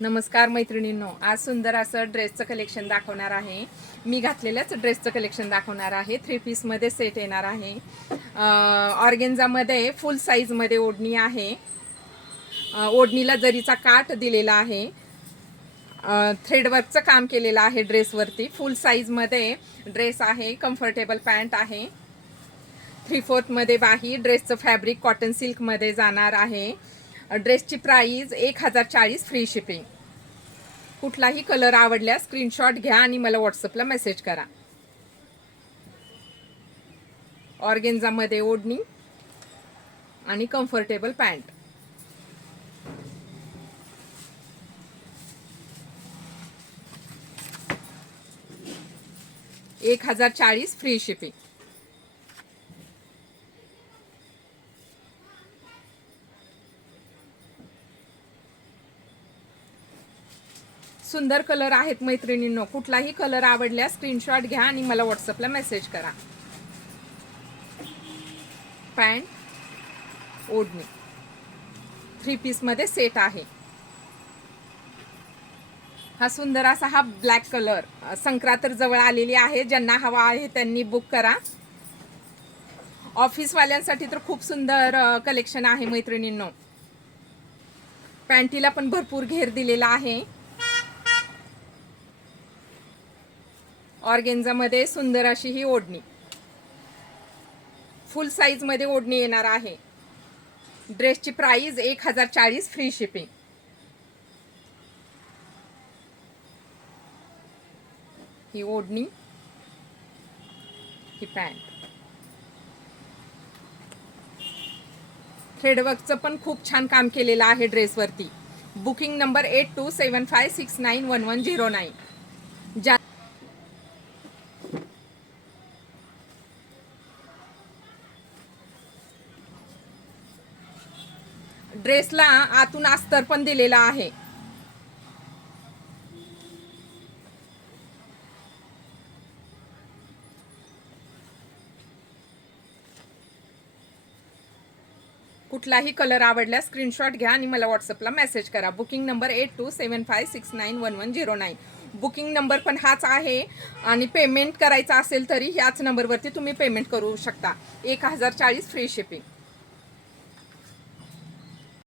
नमस्कार मैत्रिणींनो, आज सुंदर असं ड्रेसचं कलेक्शन दाखवणार आहे. मी घातलेल्याच ड्रेसचं कलेक्शन दाखवणार आहे. 3 पीसमध्ये सेट येणार आहे. ऑर्गेन्झामध्ये फुल साईजमध्ये ओढणी आहे. ओढणीला जरीचा काठ दिलेला आहे. थ्रेडवर्कचं काम केलेलं आहे ड्रेसवरती. फुल साईजमध्ये ड्रेस आहे. कम्फर्टेबल पॅन्ट आहे. 3/4 मध्ये बाही. ड्रेसचं फॅब्रिक कॉटन सिल्कमध्ये जाणार आहे. ड्रेसची प्राइस 1040 फ्री शिपिंग. कुठलाही कलर आवडल्यास स्क्रीनशॉट घ्या आणि मला व्हॉट्सअपला मेसेज करा. ऑर्गेन्झामध्ये ओढणी आणि कम्फर्टेबल पॅन्ट. $1040 free shipping. सुंदर कलर आहेत मैत्रिणींनो. कुठलाही कलर आवडल्यास स्क्रीनशॉट घ्या आणि मला व्हॉट्सअपला मेसेज करा. पॅन्ट, ओढणी 3 पीसमध्ये सेट आहे. हा सुंदर असा हा ब्लॅक कलर. संक्रांत जवळ आलेली आहे. ज्यांना हवा आहे त्यांनी बुक करा. ऑफिसवाल्यांसाठी तर खूप सुंदर कलेक्शन आहे मैत्रिणींनो. पॅन्टीला पण भरपूर घेर दिलेला आहे. ऑर्गेन्झामध्ये सुंदर अशी ही ओढणी. फुल साईज मध्ये ओढणी येणार आहे. ड्रेसची प्राइस 1040 फ्री शिपिंग. ही ओढणी, ही पॅन्ट. थ्रेडवर्कचं पण खूप छान काम केलेलं आहे ड्रेसवरती. Booking number 8275691109. ड्रेसला आतून अस्तर पण दिलेला आहे. कुठलाही कलर आवडल्यास स्क्रीनशॉट घ्या आणि मला व्हॉट्सअपला मेसेज करा. Booking number 8275691109. बुकिंग नंबर पण हाच आहे आणि पेमेंट करायचं असेल तरी ह्याच नंबरवरती तुम्ही पेमेंट करू शकता. 1040 फ्री शिपिंग.